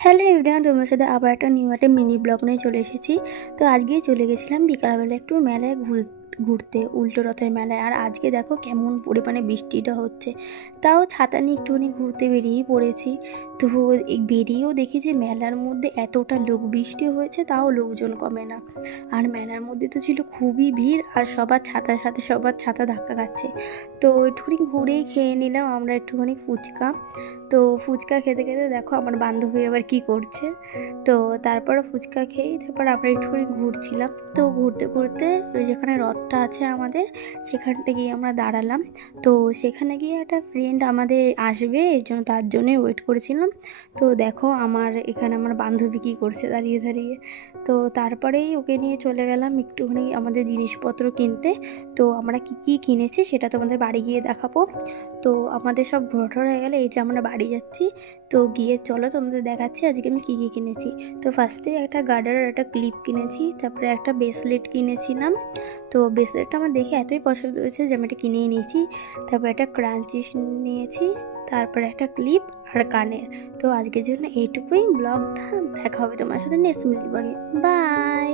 Hello everyone, তোমার সাথে আবার একটা নিউ একটা মিনি ব্লগ নিয়ে চলে এসেছি। তো আজকেই চলে গেছিলাম বিকালবেলা একটু মেলায় ঘুরতে, উল্টো রথের মেলায়। আর আজকে দেখো কেমন পরিমাণে বৃষ্টিটা হচ্ছে, তাও ছাতা নিয়ে একটুখানি ঘুরতে বেরিয়েই পড়েছি। তো বেরিয়েও দেখি যে মেলার মধ্যে এতটা লোক, বৃষ্টি হয়েছে তাও লোকজন কমে না। আর মেলার মধ্যে তো ছিল খুবই ভিড়, আর সবার ছাতার সাথে সবার ছাতা ধাক্কা খাচ্ছে। তো একটুখানি ঘুরেই খেয়ে নিলাম আমরা একটুখানি ফুচকা। তো ফুচকা খেতে খেতে দেখো আমার বান্ধবী আবার কি করছে। তো তারপরে ফুচকা খেয়েই তারপর আমরা একটুখানি ঘুরছিলাম। তো ঘুরতে ঘুরতে ওই যেখানে রথটা আছে আমাদের, সেখানটা গিয়ে আমরা দাঁড়ালাম। তো সেখানে গিয়ে একটা ফ্রেন্ড আমাদের আসবে, এই জন্য তার জন্যই ওয়েট করেছিলাম। তো দেখো এখানে আমার বান্ধবী কী করছে দাঁড়িয়ে দাঁড়িয়ে। তো তারপরেই ওকে নিয়ে চলে গেলাম একটুখানি আমাদের জিনিসপত্র কিনতে। তো আমরা কী কী কিনেছি সেটা তোমাদের বাড়ি গিয়ে দেখাবো। তো আমাদের সব ঘোরাটোর হয়ে গেলে এই যে আমরা বাড়ি যাচ্ছি। তো গিয়ে চলো তোমাদের দেখাচ্ছি আজকে আমি কী কী কিনেছি। তো ফার্স্টে একটা গার্ডারের একটা ক্লিপ কিনেছি, তারপরে একটা ব্রেসলেট কিনেছিলাম। তো ব্রেসলেটটা আমার দেখে এতই পছন্দ হয়েছে যে আমি এটা কিনেই নিয়েছি। তারপর একটা ক্রাঞ্চি নিয়েছি, তারপরে একটা ক্লিপ আর কানের। তো আজকের জন্য এইটুকুই ব্লগটা, দেখা হবে তোমার সাথে নেক্সট ব্লগে। বাই।